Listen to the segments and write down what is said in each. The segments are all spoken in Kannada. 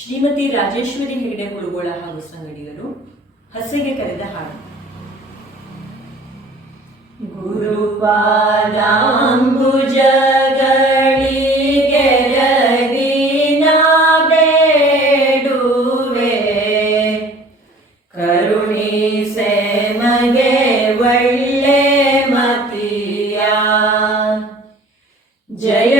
ಶ್ರೀಮತಿ ರಾಜೇಶ್ವರಿ ಹೆಗಡೆ ಕುರುಗೋಳ ಹಾಗೂ ಸಂಗಡಿಗರು ಹಸೆಗೆ ಕರೆದ ಹಾಡು. ಸೇಮಗೆ ಒಳ್ಳೆ ಮತಿಯ. ಜಯ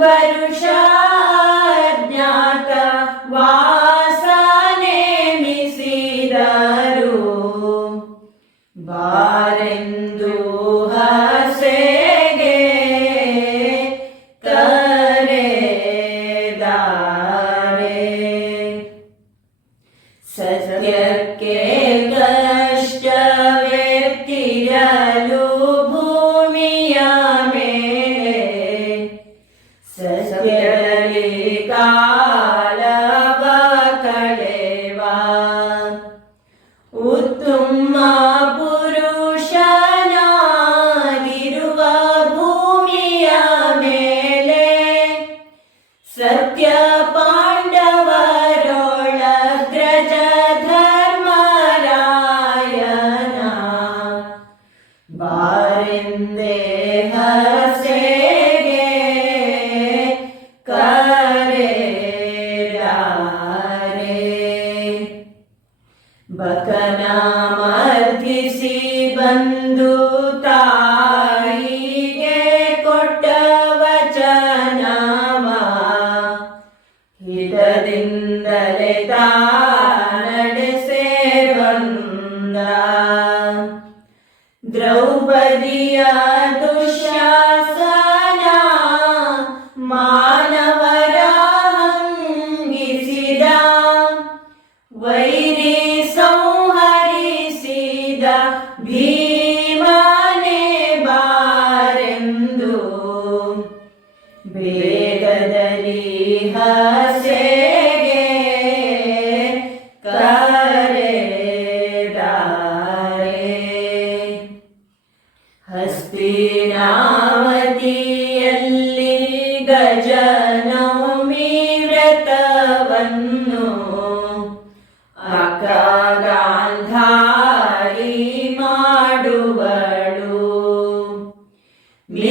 Bye, ಸತ್ಯ द्रौपद्या दुशना मानवराहङ्गिसिदा वैरे संहरिदा भीमाने वारो भेददी हसे ಗಜನೌಮಿ ವ್ರತವನ್ನು ಅಕ್ಕಗಾಂಧಾರಿ ಮಾಡುವಳು. ಮಿ